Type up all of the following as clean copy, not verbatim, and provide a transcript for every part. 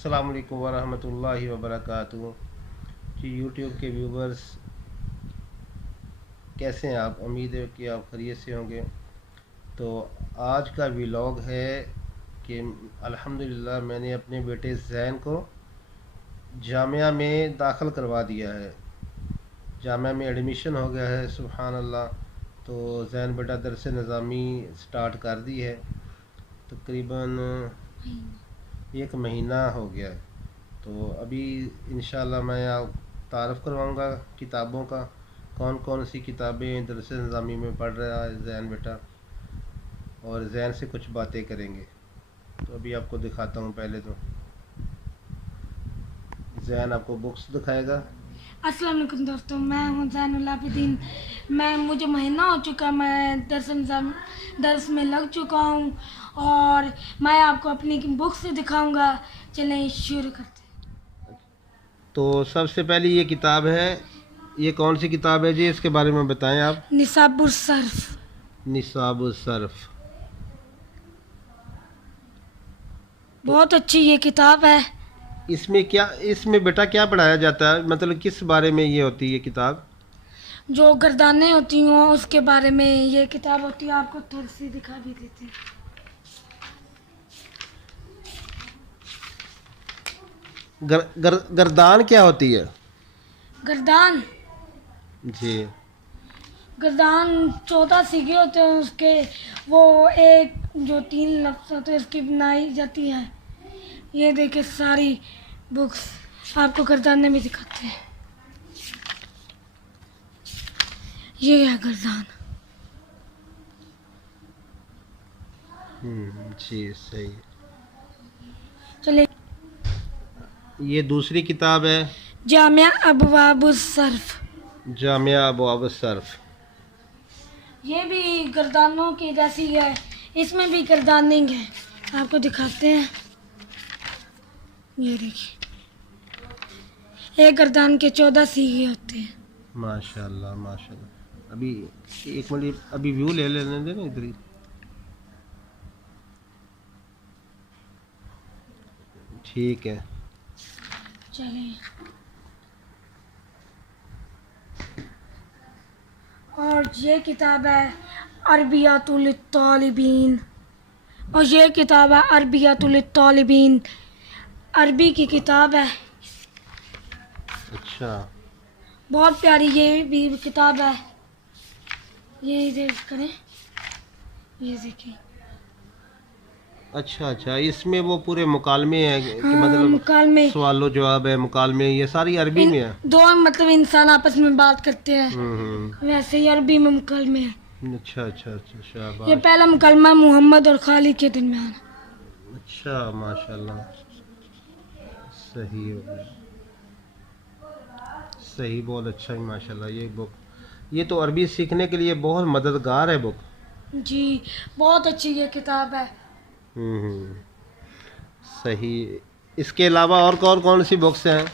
अस्सलामुअलैकुम वरहमतुल्लाहि वबरकातुहू। जी यूट्यूब के व्यूवर्स कैसे हैं आप? उम्मीद है कि आप खैरियत से होंगे। तो आज का व्लॉग है कि अल्हम्दुलिल्लाह मैंने अपने बेटे ज़ैन को जामिया में दाखिल करवा दिया है। जामिया में एडमिशन हो गया है, सुभान अल्लाह। तो ज़ैन बेटा दरस निज़ामी स्टार्ट कर दी है, तकरीबन 1 महीना हो गया है। तो अभी इंशाल्लाह मैं आप तारफ़ करवाऊँगा किताबों का, कौन कौन सी किताबें दरस निज़ामी में पढ़ रहा है ज़ैन बेटा, और ज़ैन से कुछ बातें करेंगे। तो अभी आपको दिखाता हूँ। पहले तो ज़ैन आपको बुक्स दिखाएगा। अस्सलाम वालेकुम दोस्तों, मैं हूँ ज़ैनुल आबिदीन। मुझे महीना हो चुका, मैं दर्स में लग चुका हूँ और मैं आपको अपनी बुक से दिखाऊंगा। चलें शुरू करते हैं। तो सबसे पहली ये किताब है, ये कौन सी किताब है जी? इसके बारे में बताएं आप। निसाबुर सर्फ। निसाबुर सर्फ। बहुत अच्छी ये किताब है। इसमें बेटा क्या पढ़ाया जाता है, मतलब किस बारे में ये होती है किताब? जो गर्दानें होती हैं उसके बारे में ये किताब होती है। आपको थोड़ी सी दिखा भी देते हैं। गर्दान क्या होती है? गर्दान जी। गर्दान 14 सीखे होते हैं उसके, वो एक जो 3 लफ्ज़ होते हैं उसकी बनाई जाती है। ये देखिए सारी बुक्स आपको गर्दाने में दिखाते हैं। ये है गर्दान। जी सही। चलिए, ये दूसरी किताब है, जामिया अबवाबुस सर्फ। जामिया अबवाब सर्फ। ये भी गर्दानों की जैसी है, इसमें भी गर्दानिंग है। आपको दिखाते हैं। ये देखिए, एक गर्दान के 14 सीखे होते हैं। माशाल्लाह माशाल्लाह। अभी एक मिनट, अभी व्यू ले लेने देना इधर ही। ठीक है। चलिए, और ये किताब है अरबियातुल तालिबीन, और ये किताब है अरबियातुल तालिबीन, अरबी की किताब है। अच्छा। बहुत प्यारी ये भी किताब है। ये देख करें, ये देखिए। अच्छा अच्छा, इसमें वो पूरे मुकालमे हैं कि हाँ, मतलब मुकालमे, सवालो जवाब है, मुकालमे, ये सारी अरबी में है। दो मतलब इंसान आपस में बात करते हैं, वैसे ही अरबी में मुकालमे है। अच्छा अच्छा अच्छा, शाबाश। ये पहला मुकालमा मोहम्मद और खालिद के दरमियान। अच्छा माशाल्लाह, सही हो गया, सही, बहुत अच्छा ही माशाल्लाह। ये बुक, ये तो अरबी सीखने के लिए बहुत मददगार है बुक। जी, बहुत अच्छी ये किताब है। हम्म, सही। इसके अलावा और कौन कौन सी बुक्स हैं?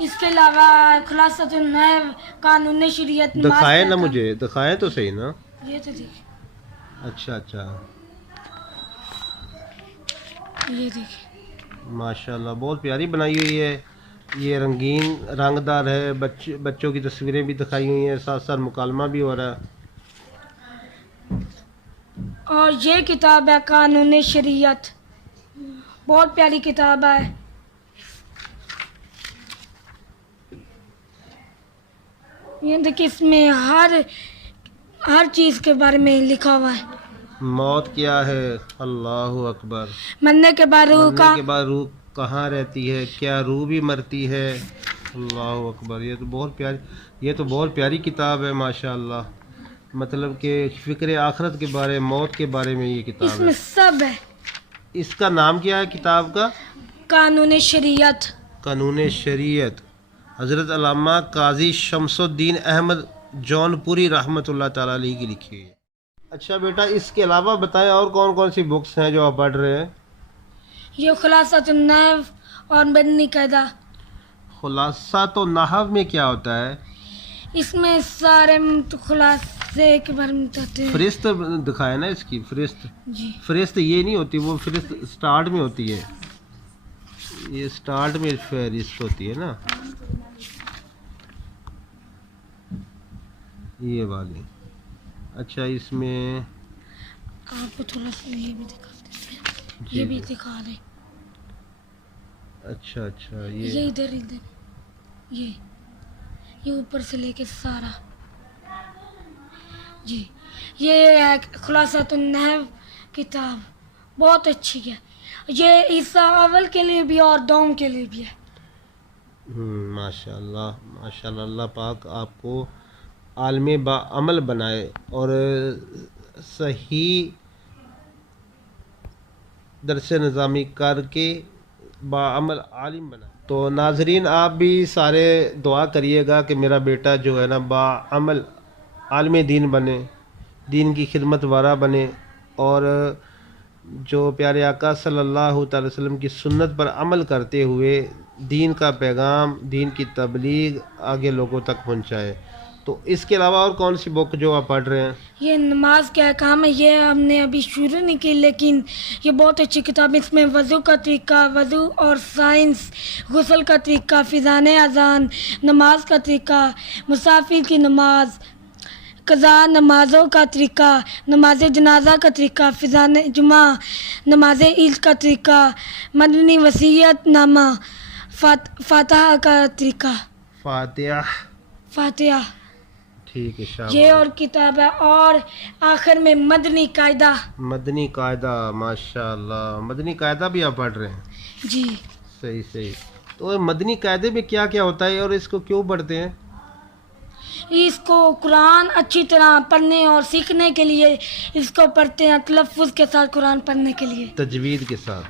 इसके अलावा खुलासतुन नहव, कानून शरीयत। दिखाए ना मुझे, दिखाए तो सही ना। ये तो देखिए, अच्छा अच्छा, ये देखिए। माशाल्लाह बहुत प्यारी बनाई हुई है। ये रंगीन रंगदार है, बच्चों की तस्वीरें भी दिखाई हुई हैं, साथ साथ मुकालमा भी हो रहा है। और ये किताब है कानून शरीयत, बहुत प्यारी किताब है। ये देखिए, इसमें हर चीज़ के बारे में लिखा हुआ है। मौत क्या है, अल्लाह अकबर। मरने के बाद रूह मरने के बाद रूह कहाँ रहती है, क्या रूह भी मरती है? अल्लाह अकबर। ये तो बहुत प्यारी किताब है माशाल्लाह। मतलब कि फ़िक्र आखरत के बारे, मौत के बारे में ये किताब इसमें है। सब है। इसका नाम क्या है किताब का? कानून शरीयत। कानून शरीयत, हज़रत अल्लामा काजी शमसुद्दीन अहमद जौनपुरी रहमतुल्लाह ताला अलैह की लिखी है। अच्छा बेटा, इसके अलावा बताएं और कौन कौन सी बुक्स हैं जो आप पढ़ रहे हैं? ये खुलासतुन नहव और बनी कैदा। खुलासा तो नहव में क्या होता है? इसमें सारे खुलासे के बारे में बताते हैं। फरिस्त दिखाए ना इसकी, फरिस्त। जी, फरिस्त ये नहीं होती, वो फरिस्त स्टार्ट में होती है। ये स्टार्ट में फहरिस्त होती है ना, ये वाली। अच्छा, इसमें आपको थोड़ा सा ये भी दिखा देते हैं, जी ये भी जी। दिखा रहे। अच्छा अच्छा, ये इधर इधर, ये ऊपर से लेके सारा। जी, ये है खुलासातुन नहव किताब, बहुत अच्छी है। ये ईसा अव्वल के लिए भी और दौम के लिए भी है। माशाल्लाह माशाल्लाह। अल्लाह पाक आपको आलमे बा अमल बनाए और सही दरस निज़ामी करके बाअमल आलिम बनाए। तो नाजरीन, आप भी सारे दुआ करिएगा कि मेरा बेटा जो है ना बाअमल आलिम दीन बने, दीन की खिदमत वारा बने और जो प्यारे आका सल्लल्लाहु अलैहि वसल्लम की सुन्नत पर अमल करते हुए दीन का पैगाम, दीन की तबलीग आगे लोगों तक पहुंचाए। तो इसके अलावा और कौन सी बुक जो आप पढ़ रहे हैं? ये नमाज क्या काम है, ये हमने अभी शुरू नहीं की, लेकिन ये बहुत अच्छी किताब है। इसमें वज़ू का तरीका, वज़ू और साइंस, गुस्ल का तरीका, फिज़ान अज़ान, नमाज का तरीका, मुसाफिर की नमाज, कज़ा नमाज़ों का तरीका, नमाज जनाजा का तरीका, फिज़ान जुमा, नमाज ईद का तरीका, मदनी वसीयत नामा, फातिहा का तरीका, फातिहा। फातिहा। ठीक है, ये शाबाश। और किताब है, और आखिर में मदनी कायदा। मदनी कायदा, माशाल्लाह, मदनी कायदा भी आप पढ़ रहे हैं? जी, सही सही। तो ये मदनी कायदे में क्या क्या होता है और इसको क्यों पढ़ते हैं? इसको कुरान अच्छी तरह पढ़ने और सीखने के लिए इसको पढ़ते हैं, तलफ़्फ़ुज़ के साथ कुरान पढ़ने के लिए। तजवीद के साथ।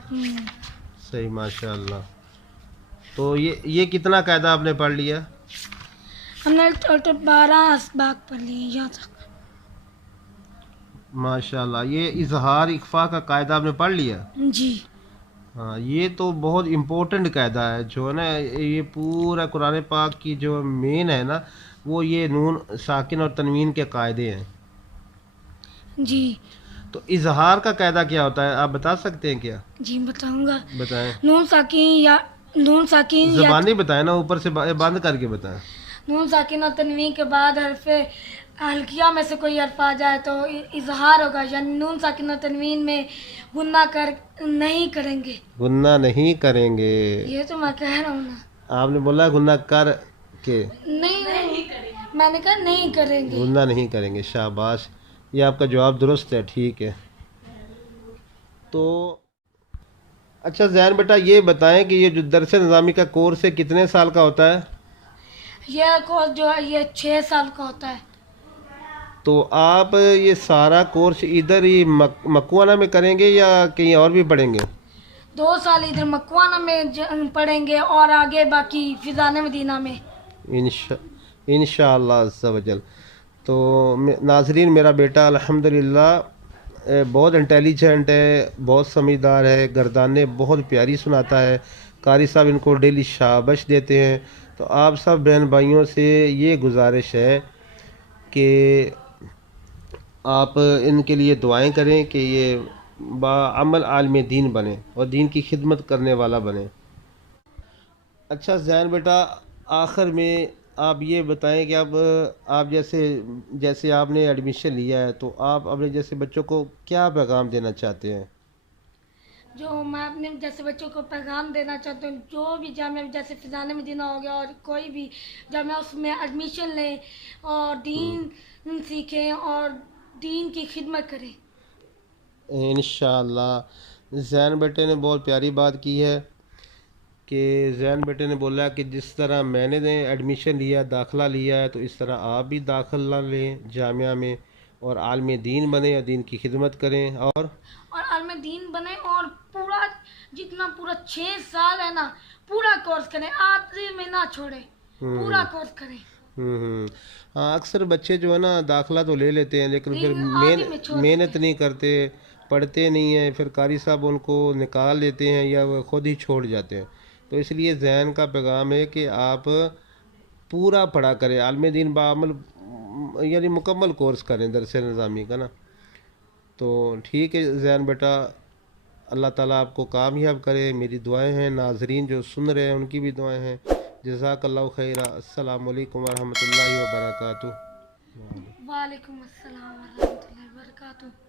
सही, माशाल्लाह। तो ये कितना कायदा आपने पढ़ लिया? हमने टोटल 12 असबाक पढ़ लिए यहाँ तक। माशाल्लाह। ये इजहार इख्फा का कायदा आपने पढ़ लिया? जी, हाँ, ये तो बहुत इम्पोर्टेंट कायदा है जो है ना, ये पूरा कुरान पाक की जो मेन है ना, वो ये नून साकिन और तनवीन के कायदे हैं। जी, तो इजहार का कायदा क्या होता है, आप बता सकते हैं क्या? जी बताऊंगा। बताएं। नून साकिन या ज़बानी बताएं ना, ऊपर से बंद करके बताएं। नून साकिन और तनवीन के बाद हरफे हल्किया में से कोई हर्फ आ जाए तो इजहार होगा, यानी नून साकिन और तनवीन में गुन्ना कर नहीं करेंगे। गुन्ना नहीं करेंगे? ये तो मैं कह रहा हूँ ना। आपने बोला गुन्ना कर के? नहीं, मैंने कहा नहीं करेंगे। गुन्ना नहीं करेंगे, शाबाश। ये आपका जवाब दुरुस्त है, ठीक है। तो अच्छा जैन बेटा, ये बताएं कि ये जो दरस निज़ामी का कोर्स है कितने साल का होता है? यह कोर्स जो है ये 6 साल का होता है। तो आप ये सारा कोर्स इधर ही मकवाना में करेंगे या कहीं और भी पढ़ेंगे? 2 साल इधर मकवाना में पढ़ेंगे और आगे बाकी फिजान मदीना में। इंशाअल्लाह अज़्ज़ा वजल। तो नाजरीन, मेरा बेटा अल्हम्दुलिल्लाह बहुत इंटेलिजेंट है, बहुत समझदार है, गर्दाने बहुत प्यारी सुनाता है। कारी साहब इनको डेली शाबाश देते हैं। तो आप सब बहन भाइयों से ये गुजारिश है कि आप इनके लिए दुआएं करें कि ये बाअमल आलिम दीन बने और दीन की खिदमत करने वाला बने। अच्छा जैन बेटा, आखिर में आप ये बताएं कि अब आप जैसे जैसे आपने एडमिशन लिया है, तो आप अपने जैसे बच्चों को क्या पैगाम देना चाहते हैं? जो मैं अपने जैसे बच्चों को पैगाम देना चाहता हूँ, जो भी जामिया जैसे फिजान मदीना हो गया और कोई भी जामिया, उसमें एडमिशन लें और दीन सीखें और दीन की खिदमत करें। इंशाअल्लाह। जैन बेटे ने बहुत प्यारी बात की है कि जैन बेटे ने बोला कि जिस तरह मैंने एडमिशन लिया, दाखिला लिया है, तो इस तरह आप भी दाखिला लें जामिया में और आलिम दीन बने और दीन की खिदमत करें और आलिम दीन बने और पूरा जितना पूरा 6 साल है ना, पूरा कोर्स करें, आखिरी में ना छोड़े, पूरा कोर्स करें। हाँ, अक्सर बच्चे जो है ना दाखिला तो ले लेते हैं लेकिन फिर आगे में छोड़ मेहनत नहीं करते, पढ़ते नहीं हैं, फिर कारी साहब उनको निकाल लेते हैं या वो खुद ही छोड़ जाते हैं। तो इसलिए जहन का पैगाम है कि आप पूरा पढ़ा करें, आलिम दीन बाअमल यानी मुकम्मल कोर्स करें दरस निज़ामी का ना। तो ठीक है जैन बेटा, अल्लाह ताला आपको कामयाब करे। मेरी दुआएं हैं, नाजरीन जो सुन रहे हैं उनकी भी दुआएं हैं। जज़ाकल्लाहु खैरा। अस्सलामु अलैकुम वरहमतुल्लाहि वबरकातुहू। वालेकुम अस्सलाम वरहमतुल्लाहि वबरकातुहू।